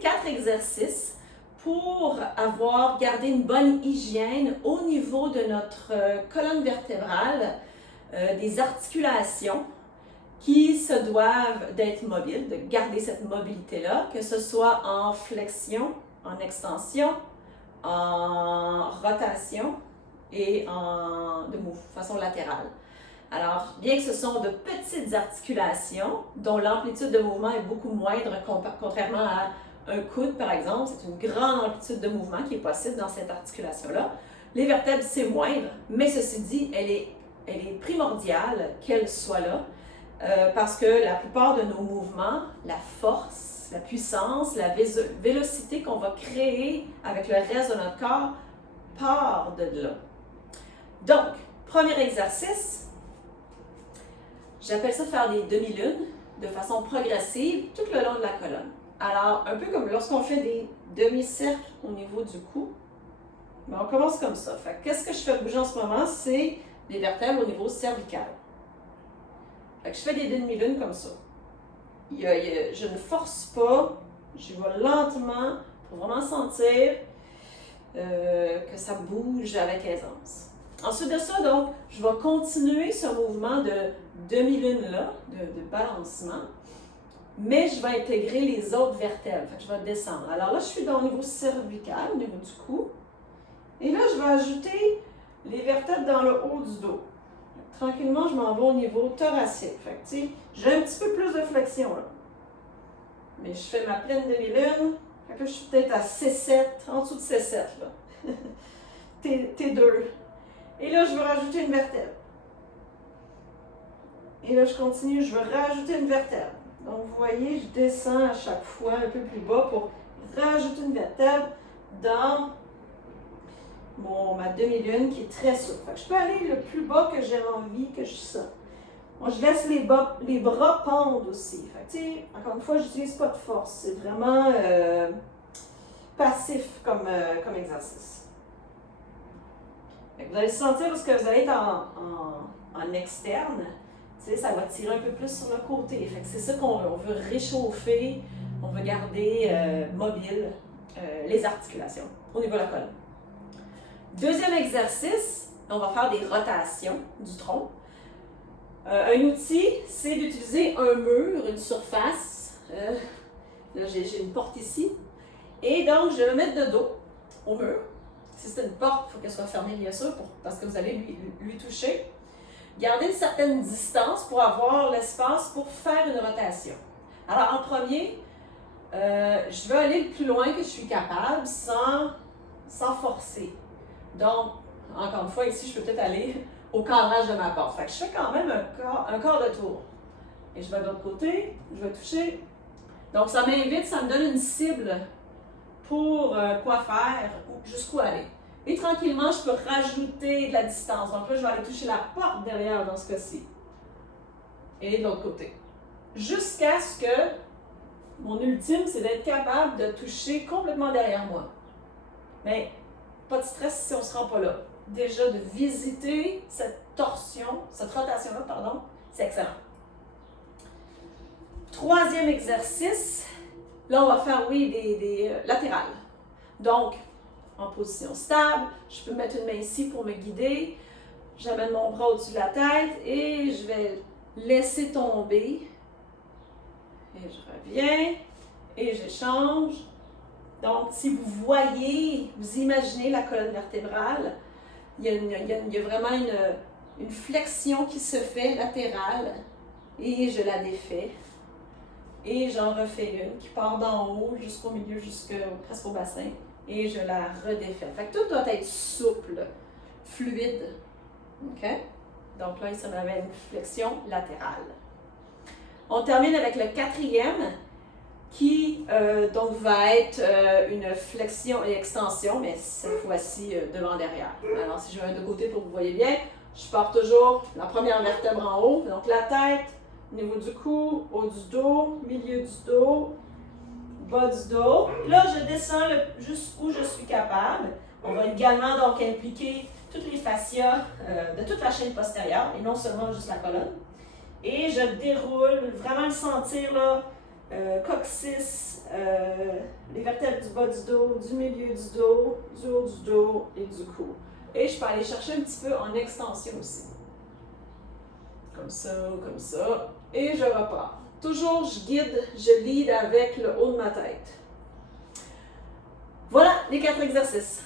4 exercices pour avoir gardé une bonne hygiène au niveau de notre colonne vertébrale, des articulations qui se doivent d'être mobiles, de garder cette mobilité-là, que ce soit en flexion, en extension, en rotation et de façon latérale. Alors, bien que ce sont de petites articulations dont l'amplitude de mouvement est beaucoup moindre contrairement à un coude, par exemple, c'est une grande amplitude de mouvement qui est possible dans cette articulation-là. Les vertèbres, c'est moindre, mais ceci dit, elle est primordiale qu'elle soit là parce que la plupart de nos mouvements, la force, la puissance, la vélocité qu'on va créer avec le reste de notre corps part de là. Donc, premier exercice, j'appelle ça faire des demi-lunes de façon progressive tout le long de la colonne. Alors, un peu comme lorsqu'on fait des demi-cercles au niveau du cou, mais on commence comme ça. Qu'est-ce que je fais bouger en ce moment? C'est les vertèbres au niveau cervical. Je fais des demi-lunes comme ça. Je ne force pas, je vais lentement pour vraiment sentir que ça bouge avec aisance. Ensuite de ça, donc, je vais continuer ce mouvement de demi-lune-là, de balancement, mais je vais intégrer les autres vertèbres. Je vais descendre. Alors là, je suis au niveau cervical, au niveau du cou. Et là, je vais ajouter les vertèbres dans le haut du dos. Tranquillement, je m'en vais au niveau thoracique. J'ai un petit peu plus de flexion là. Mais je fais ma pleine demi-lune. Là, je suis peut-être à C7, en dessous de C7 là. T2. Et là, je vais rajouter une vertèbre. Et là, je continue, je vais rajouter une vertèbre. Donc, vous voyez, je descends à chaque fois un peu plus bas pour rajouter une vertèbre dans ma demi-lune qui est très souple. Je peux aller le plus bas que j'ai envie, que je sens. Moi, je laisse les bras pendre aussi. Encore une fois, je n'utilise pas de force. C'est vraiment passif comme exercice. Vous allez sentir lorsque vous allez être en externe, ça va tirer un peu plus sur le côté. C'est ça qu'on veut. On veut réchauffer, on veut garder mobile les articulations au niveau de la colonne. Deuxième exercice, on va faire des rotations du tronc. Un outil, c'est d'utiliser un mur, une surface. Là, j'ai une porte ici. Et donc, je vais me mettre de dos au mur. Si c'est une porte, il faut qu'elle soit fermée, bien sûr, parce que vous allez lui toucher. Gardez une certaine distance pour avoir l'espace pour faire une rotation. Alors, en premier, je vais aller le plus loin que je suis capable sans forcer. Donc, encore une fois, ici, je peux peut-être aller au cadrage de ma porte. Je fais quand même un quart de tour. Et je vais de l'autre côté, je vais toucher. Donc, ça m'invite, ça me donne une cible pour quoi faire, jusqu'où aller. Et tranquillement, je peux rajouter de la distance. Donc là, je vais aller toucher la porte derrière dans ce cas-ci. Et de l'autre côté. Jusqu'à ce que mon ultime, c'est d'être capable de toucher complètement derrière moi. Mais pas de stress si on ne se rend pas là. Déjà, de visiter cette rotation-là, c'est excellent. Troisième exercice, là, on va faire, des latérales. Donc, en position stable, je peux mettre une main ici pour me guider. J'amène mon bras au-dessus de la tête et je vais laisser tomber. Et je reviens et j'échange. Donc, si vous voyez, vous imaginez la colonne vertébrale, il y a vraiment une flexion qui se fait latérale et je la défais. Et j'en refais une qui part d'en haut jusqu'au milieu, presque au bassin. Et je la redéfais. Tout doit être souple, fluide. OK? Donc là, ça m'avait une flexion latérale. On termine avec le quatrième qui donc va être une flexion et extension, mais cette fois-ci devant-derrière. Alors, si je vais de côté pour que vous voyez bien, je pars toujours la première vertèbre en haut, donc la tête, au niveau du cou, haut du dos, milieu du dos, bas du dos. Là, je descends jusqu'où je suis capable. On va également donc impliquer toutes les fascias de toute la chaîne postérieure et non seulement juste la colonne. Et je déroule, vraiment le sentir là, coccyx, les vertèbres du bas du dos, du milieu du dos, du haut du dos et du cou. Et je peux aller chercher un petit peu en extension aussi. Comme ça. Et je repars. Toujours, je lead avec le haut de ma tête. Voilà les 4 exercices.